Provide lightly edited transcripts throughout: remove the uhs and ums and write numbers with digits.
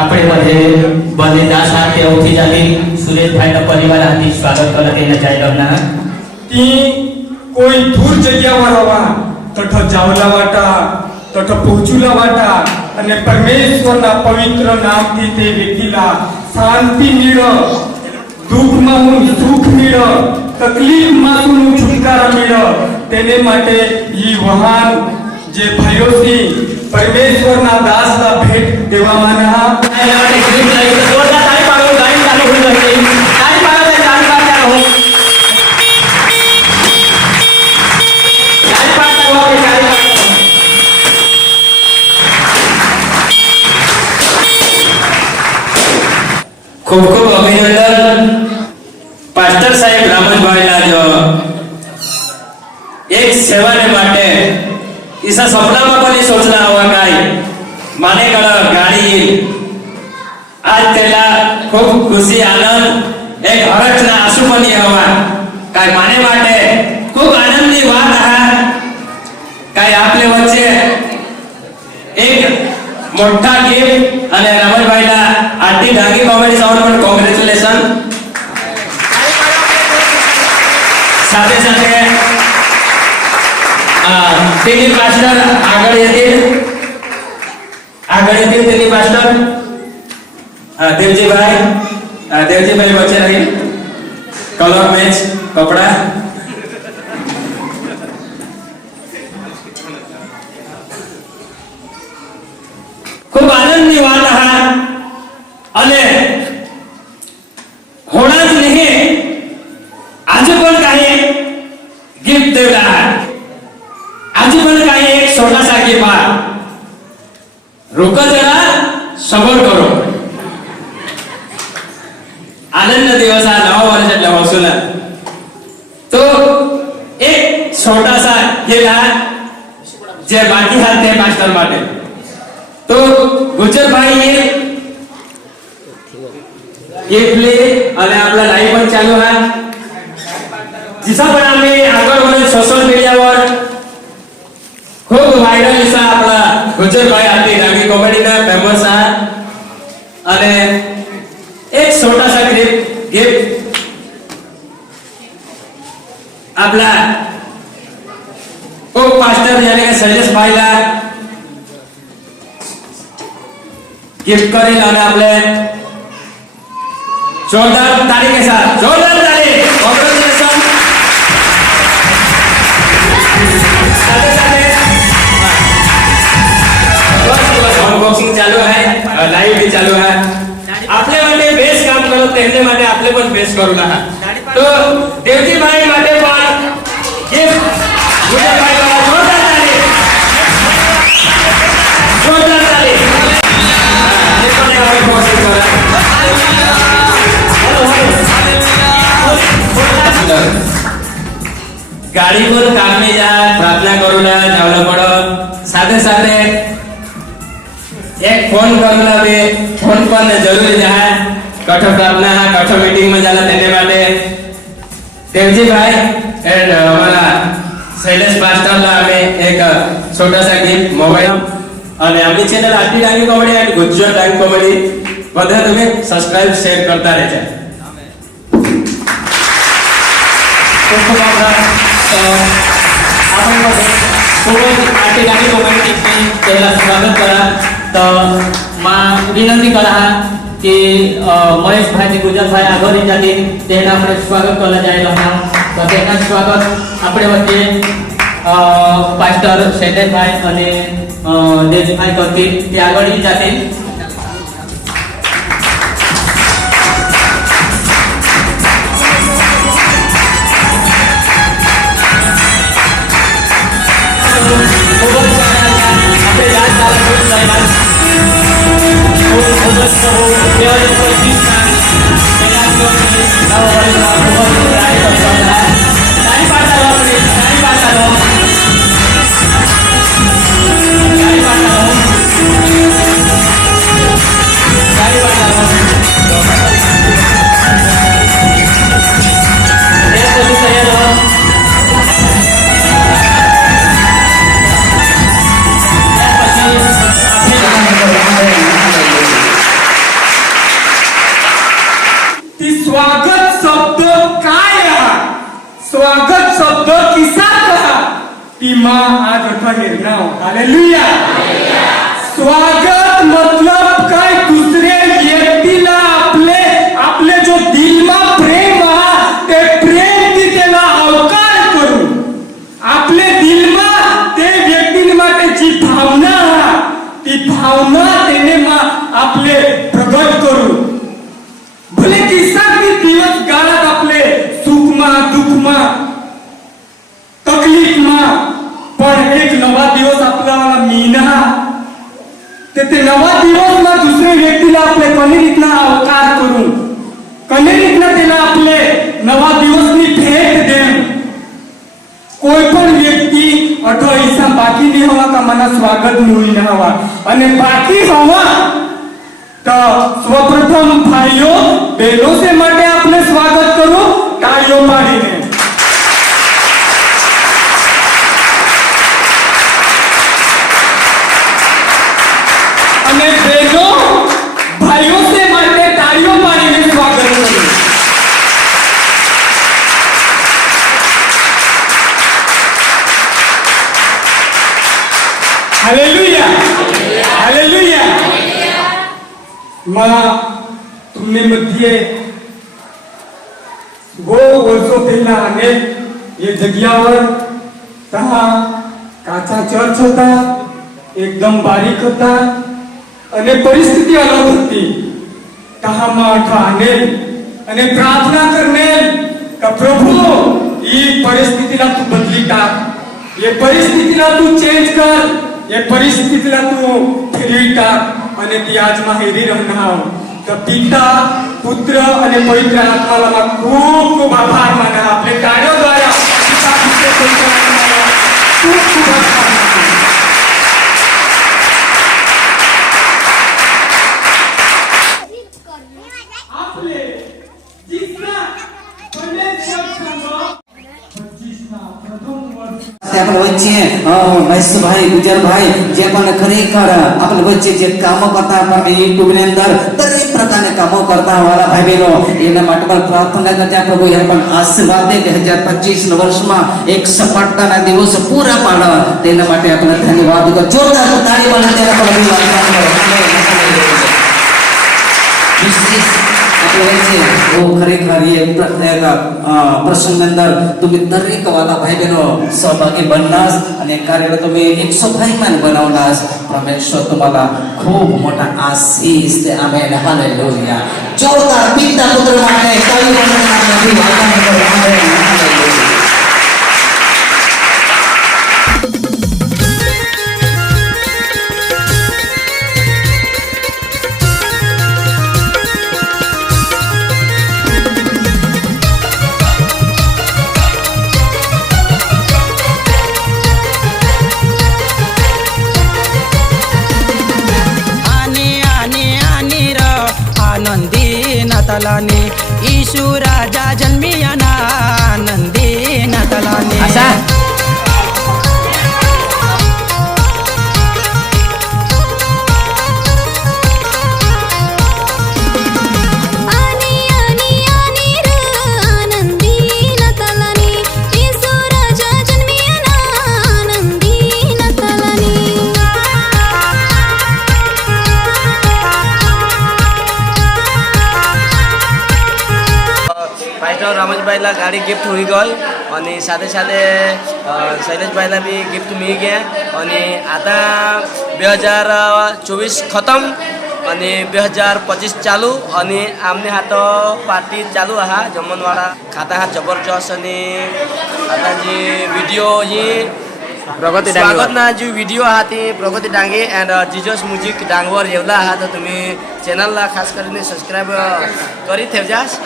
આપણે બધે દાસ હાથે ઉઠી જાલી સુરેશભાઈના પરિવાર હાથી સ્વાગત કરે તેના ચાયલમના ती कोई दूर जग्यावर हवा तठ जावला वाटा तठ पोहोचूला वाटा અને પરમેશ્વરના પવિત્ર નામથી તે વ્યક્તિલા શાંતિ મળે, દુઃખમાં સુખ મળે, તકલીફમાં છુટકારા મળે. તેને માટે ઈ વહાન જે ભયોથી પરમેશ્વરના દાસના ભેટ દેવામાં खूब खूब अभिनंदन पास्टर साहेब रामजभाईला जो एक सेवाने માટે ઈસા સપનામાં પણ સોચના હવા કાઈ માને કળ ગાડી आज તેલા खूब खुशी आनंद एक हर्षના આંસુ પણ હવા કાઈ માને માટે खूब आनंदની વાત आहे કાઈ आपले વચ્ચે एक मोठा गिफ्ट અને રામજભાઈલા આરતી ડાંગી કોમેડી સાઉન્ડ પર કોંગ્રેચ્યુલેશન. સાથે સાથે તેની પાસ્ટર આગળ येतील તેની પાસ્ટર દેવજીભાઈ વચ્ચે રહી કલર મેચ કપડા खूब आनंदની વાત आहे અને होणाच नाही आज पण काही गिफ्ट देला आज पण काही एक छोटासा गिफ्ट आहे. रुको जरा सबर करो. आनंद दिवस हा नवा वर्षातल्या वसूला तो एक छोटासा गिफ्ट आहे जे बाकी हात ते मास्टर માટે तो गुजरभाई ये प्ले અને आपला लाईव्ह पण चालू आहे. जिसा पण आम्ही આગળ वरून सोशल मीडियावर खूप व्हायरल असा आपला गुजरभाई आरती ડાંગી કોમેડીના ફેમસ आहे અને एक छोटासा गिफ्ट आपला को मास्टर यानी के सजेस भाईला गिफ्ट करेल અને આપણે जोरदार ताली के साथ जोरदार ताली कांग्रेचुलेशन. साथे साथे बस अनबॉक्सिंग चालू आहे, लाईव्ह भी चालू आहे. आपले માટે बेस्ट काम કરો તેમને માટે આપણે પણ બેસ્ટ કरूला हा. तो देवजीभाई માટે પણ गिफ्ट गुजरभाई का जोरदार ताली जोरदार ताली. गाड़ी पर काम में जा प्रार्थना करूला जावला पड़ो. साथे साथे एक फोन करूला बे फोन पर जरूरी जाए कठ प्रार्थना कठ मीटिंग में जाला देने वाले देवजी भाई एंड हमारा शैलेश पास्टर ला हमें एक छोटा सा गिफ्ट मोबाइल અને આપણી ચેનલ આરતી ડાંગી કોમેડી અને ગુજરાત ડાંગી કોમેડી બધા તમે સબસ્ક્રાઇબ શેર કરતા રહેજો. खूप आपण आरती ડાંગી કોમેडी टीमने पहिला स्वागत करा. तर विनंती करा की महेश भाई गुजरभाई आघारी जातील त्यांना આપણે स्वागत करायला जायला हा. तर त्यांना स्वागत આપણે વચ્ચે पास्टर शैलेशभाई અને देवजीभाई करतील ते આગળ जातील. ती माँ आज अठवा हेरना हालेलुया स्वागत मतलब काय दुसरे व्यक्तीला आपले आपले जो दिलमा प्रेम हा ते प्रेम ती त्याला अवकार करू आपले दिलमा ते व्यक्ती માટે जी भावना हा ती भावना તેને आपले प्रगट करू भले किस्सा की दिवस गाळात आपले सुखमा दुःखमा तकलीफमा पण एक नवा दिवस आपल्याला मिळणार ते नवा दिवसમાં दुसरे व्यक्तीला आपले कने રીતના આવકાર કરું કને રીતના તેના आपले નવા દિવસની ભેટ દેમ કોઈ પણ વ્યક્તિ અઠો ઈસા બાકી નહીં હોવા કા મના સ્વાગત નહીં ન હોવા અને બાકી હોવા તો સૌપ્રથમ ભાઈઓ બહેનો से માટે આપણે સ્વાગત કરો તાળીઓ પાડીને અને બહેનો ભાઈઓ से માટે તાળીઓ પાડીને સ્વાગત કરો हालेलुया हालेलुया माँ तुमने मध्ये गो वर्षो पहिला आले ये जग्यावर तहा काचा चर्च होता एकदम बारीक होता અને પરિસ્થિતિ અલગ હતી તહામાં આને અને પ્રાર્થના કરને કે પ્રભુ ಈ ಪರಿಸ್ಥಿತಿला तू बदली टाक ये परिस्थितीला तू चेंज कर ये परिस्थितीला तू फेरवी टाक અને ती आज माहेरी रहणार तर पिता पुत्र અને પવિત્ર આત્માला खूप खूप आभार माना आपले टाळ्या द्वारा पिता पुत्र पवित्र आत्माला खूप खूप आभार माना आपले जिसना पंडित आपण वच्चे મહેશભાઈ ગુજરભાઈ જે પણ ખરેખર આપણે વચ્ચે જે કામો કરતા આપણે યુટ્યુબ ની અંદર દરેક પ્રકારના કામો કરતા વાળા ભાઈ બહેનો એના માટે પણ પ્રાર્થના કરતા પ્રભુ એ પણ આશીર્વાદ દે 2025 ના વર્ષમાં એક સફળતાના દિવસ પૂરા પાડે તેના માટે આપણે ધન્યવાદ કરો જોરદાર તાળી પાડો ત્યારે પણ અભિવાદન કરો ખરેખર એ પ્રસંગ અંદર તમે દરેક વાલા ભાઈ બહેનો સહભાगी बननास અને કાર્ય તમે 100 માં બનાવનાસ પરમેશ્વર तुम्हाला खूप मोठा आशीष दे आमेन हालेलुया जोरदार पिता पुत्र માટે તાળી પાડીને અભિવાદન કરો આમેન હાલેલુયા नातालाने ईशु राजा जन्मियाना आनंदी नातालाने आशा રમેશભાઈલા ગાડી ગિફ્ટ હોઈ ગઈ અને સાથે સાથે શૈલેષભાઈલા બી गिफ्ट मिली गया અને आता 2024 खत्म અને 2025 ચાલુ અને આમને હાથ પાર્ટી ચાલુ હા જમણવાળા ખાતા હા જબરજસ્ત અને आता જે વિડિયો જે પ્રગતિ સ્વાગતના જે વિડિયો હતી પ્રગતિ ડાંગે એન્ડ જીજસ મ્યુઝિક ડાંગવર એવલા હા તો તમે ચેનલला ખાસ કરીને સબસ્ક્રાઇબ કરી થેવજાસ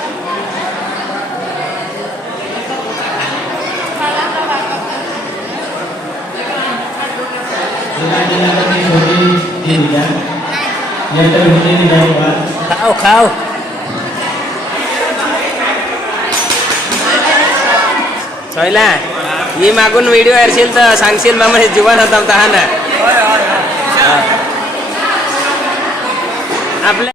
ખાઓ ખાઓ सोयला ही मागून व्हिडिओ येशील तर सांगशील मामा हे जीवन होता हा ना आपल्या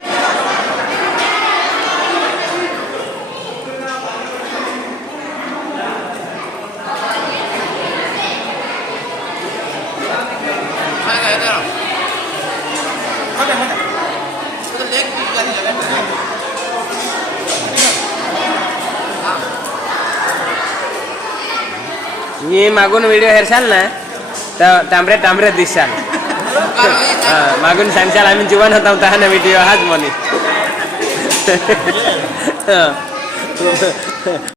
ही मागून व्हिडिओ हेरशाल ना तर तांबरे तांबरे दिसशाल मागून सांगशाल आम्ही जीवन होता होता ना व्हिडिओ हाच म्हणे